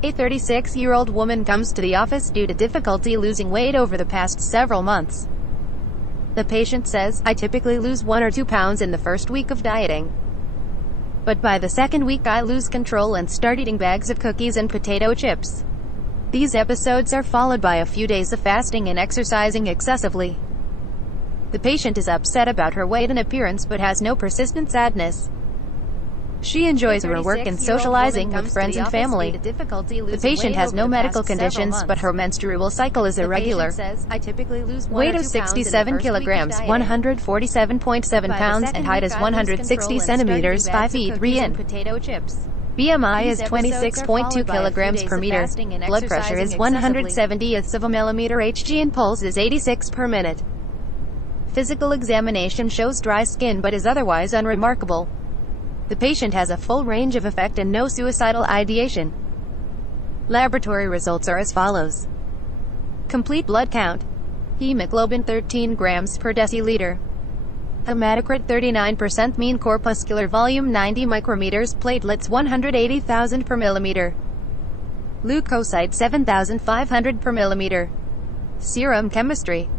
A 36-year-old woman comes to the office due to difficulty losing weight over the past several months. The patient says, "I typically lose 1 or 2 pounds in the first week of dieting. But by the second week I lose control and start eating bags of cookies and potato chips. These episodes are followed by a few days of fasting and exercising excessively." The patient is upset about her weight and appearance but has no persistent sadness. She enjoys her work and socializing with friends and family. The patient has no medical conditions, but her menstrual cycle is irregular. Weight of 67 kilograms, 147.7 pounds, and height is 160 centimeters, 5 feet 3 in. BMI is 26.2 kilograms per meter. Blood pressure is 170ths of a millimeter Hg and pulse is 86 per minute. Physical examination shows dry skin but is otherwise unremarkable. The patient has a full range of affect and no suicidal ideation. Laboratory results are as follows. Complete blood count. Hemoglobin 13 grams per deciliter. Hematocrit 39%, mean corpuscular volume 90 micrometers, platelets 180,000 per millimeter. Leukocytes 7,500 per millimeter. Serum chemistry.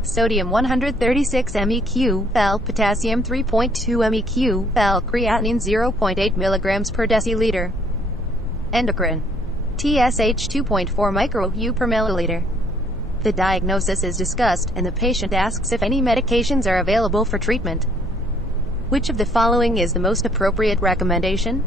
Sodium 136 MEq/L, potassium 3.2 MEq/L, creatinine 0.8 mg per deciliter. Endocrine. TSH 2.4 micro-U per milliliter. The diagnosis is discussed, and the patient asks if any medications are available for treatment. Which of the following is the most appropriate recommendation?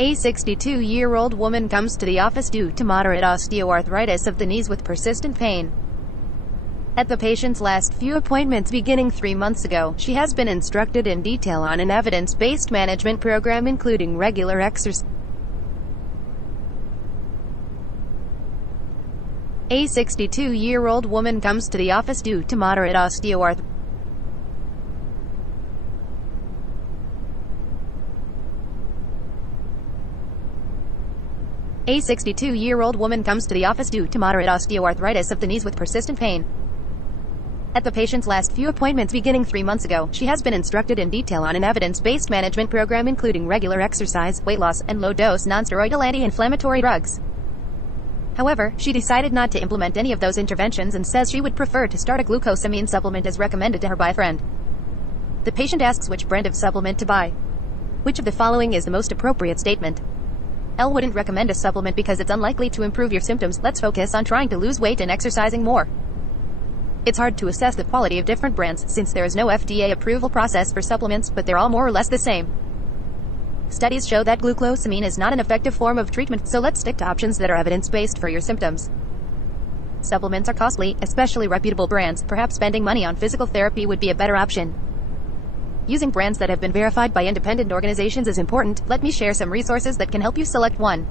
A 62-year-old woman comes to the office due to moderate osteoarthritis of the knees with persistent pain. At the patient's last few appointments beginning 3 months ago, she has been instructed in detail on an evidence-based management program including regular exercise. A 62-year-old woman comes to the office due to moderate osteoarthritis. A 62-year-old woman comes to the office due to moderate osteoarthritis of the knees with persistent pain. At the patient's last few appointments beginning 3 months ago, she has been instructed in detail on an evidence-based management program including regular exercise, weight loss, and low-dose non-steroidal anti-inflammatory drugs. However, she decided not to implement any of those interventions and says she would prefer to start a glucosamine supplement as recommended to her by a friend. The patient asks which brand of supplement to buy. Which of the following is the most appropriate statement? L wouldn't recommend a supplement because it's unlikely to improve your symptoms. Let's focus on trying to lose weight and exercising more. It's hard to assess the quality of different brands since there is no FDA approval process for supplements, but they're all more or less the same. Studies show that glucosamine is not an effective form of treatment, so let's stick to options that are evidence-based for your symptoms. Supplements are costly, especially reputable brands. Perhaps spending money on physical therapy would be a better option. Using brands that have been verified by independent organizations is important. Let me share some resources that can help you select one.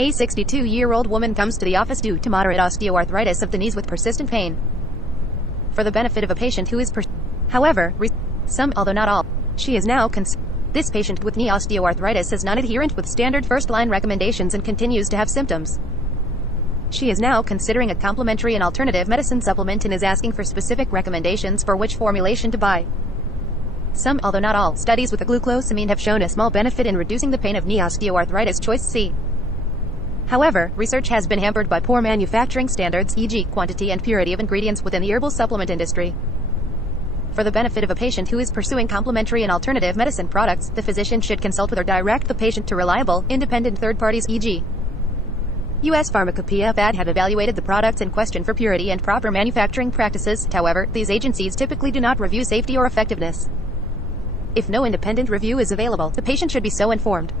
A 62-year-old woman comes to the office due to moderate osteoarthritis of the knees with persistent pain. For the benefit of a patient who is however, some, although not all, she is now this patient with knee osteoarthritis is non-adherent with standard first-line recommendations and continues to have symptoms. She is now considering a complementary and alternative medicine supplement and is asking for specific recommendations for which formulation to buy. Some, although not all, studies with the glucosamine have shown a small benefit in reducing the pain of knee osteoarthritis. Choice C. However, research has been hampered by poor manufacturing standards, e.g., quantity and purity of ingredients within the herbal supplement industry. For the benefit of a patient who is pursuing complementary and alternative medicine products, the physician should consult with or direct the patient to reliable, independent third parties, e.g. U.S. Pharmacopoeia have evaluated the products in question for purity and proper manufacturing practices. However, these agencies typically do not review safety or effectiveness. If no independent review is available, the patient should be so informed.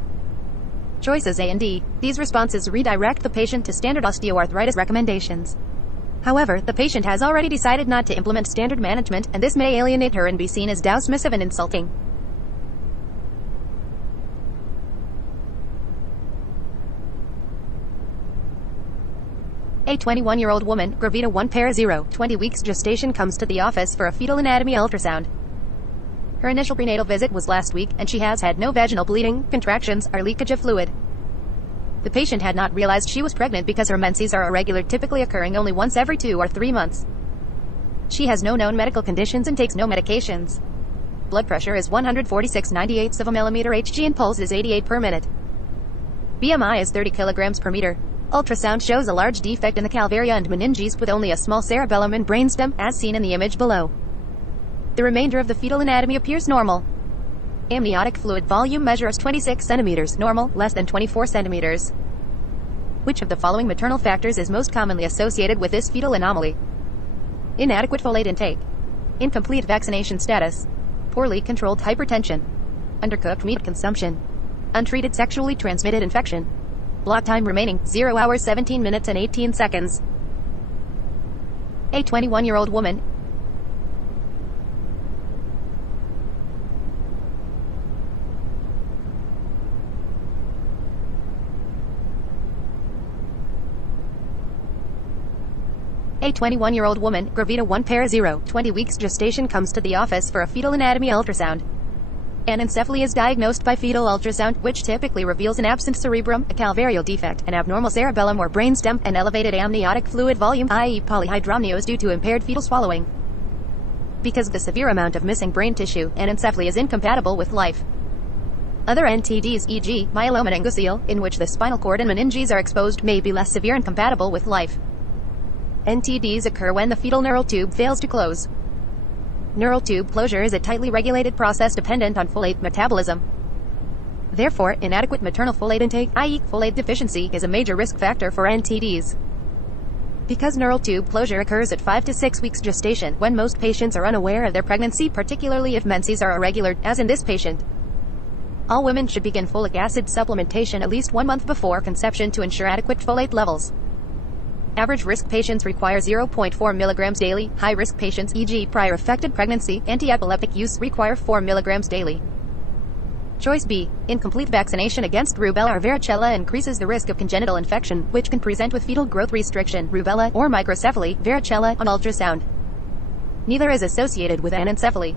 Choices A and D. These responses redirect the patient to standard osteoarthritis recommendations. However, the patient has already decided not to implement standard management, and this may alienate her and be seen as dismissive and insulting. A 21-year-old woman, Gravida 1 pair 0, 20 weeks gestation comes to the office for a fetal anatomy ultrasound. Her initial prenatal visit was last week, and she has had no vaginal bleeding, contractions, or leakage of fluid. The patient had not realized she was pregnant because her menses are irregular, typically occurring only once every 2 or 3 months. She has no known medical conditions and takes no medications. Blood pressure is 146/98 of a millimeter Hg and pulse is 88 per minute. BMI is 30 kilograms per meter. Ultrasound shows a large defect in the calvaria and meninges with only a small cerebellum and brainstem, as seen in the image below. The remainder of the fetal anatomy appears normal. Amniotic fluid volume measures 26 centimeters, normal, less than 24 centimeters. Which of the following maternal factors is most commonly associated with this fetal anomaly? Inadequate folate intake. Incomplete vaccination status. Poorly controlled hypertension. Undercooked meat consumption. Untreated sexually transmitted infection. Block time remaining, 0 hours 17 minutes and 18 seconds. A 21-year-old woman, A 21-year-old woman, Gravida 1 pair 0, 20 weeks gestation comes to the office for a fetal anatomy ultrasound. Anencephaly is diagnosed by fetal ultrasound, which typically reveals an absent cerebrum, a calvarial defect, an abnormal cerebellum or brainstem, and elevated amniotic fluid volume, i.e. polyhydramnios due to impaired fetal swallowing. Because of the severe amount of missing brain tissue, anencephaly is incompatible with life. Other NTDs, e.g., myelomeningocele, in which the spinal cord and meninges are exposed, may be less severe and compatible with life. NTDs occur when the fetal neural tube fails to close. Neural tube closure is a tightly regulated process dependent on folate metabolism. Therefore, inadequate maternal folate intake, i.e. folate deficiency, is a major risk factor for NTDs. Because neural tube closure occurs at 5 to 6 weeks gestation, when most patients are unaware of their pregnancy, particularly if menses are irregular, as in this patient. All women should begin folic acid supplementation at least 1 month before conception to ensure adequate folate levels. Average risk patients require 0.4 mg daily. High risk patients, e.g. prior affected pregnancy, anti-epileptic use, require 4 mg daily. Choice B. Incomplete vaccination against rubella or varicella increases the risk of congenital infection, which can present with fetal growth restriction, rubella, or microcephaly, varicella, on ultrasound. Neither is associated with anencephaly.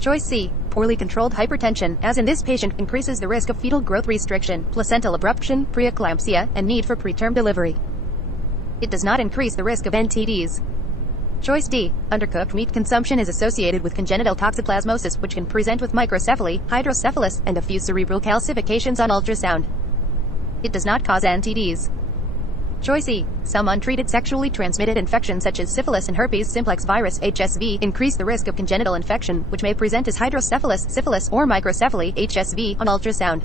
Choice C. Poorly controlled hypertension, as in this patient, increases the risk of fetal growth restriction, placental abruption, preeclampsia, and need for preterm delivery. It does not increase the risk of NTDs. Choice D. Undercooked meat consumption is associated with congenital toxoplasmosis, which can present with microcephaly, hydrocephalus, and diffuse cerebral calcifications on ultrasound. It does not cause NTDs. Choice E. Some untreated sexually transmitted infections such as syphilis and herpes simplex virus (HSV) increase the risk of congenital infection, which may present as hydrocephalus, syphilis, or microcephaly (HSV) on ultrasound.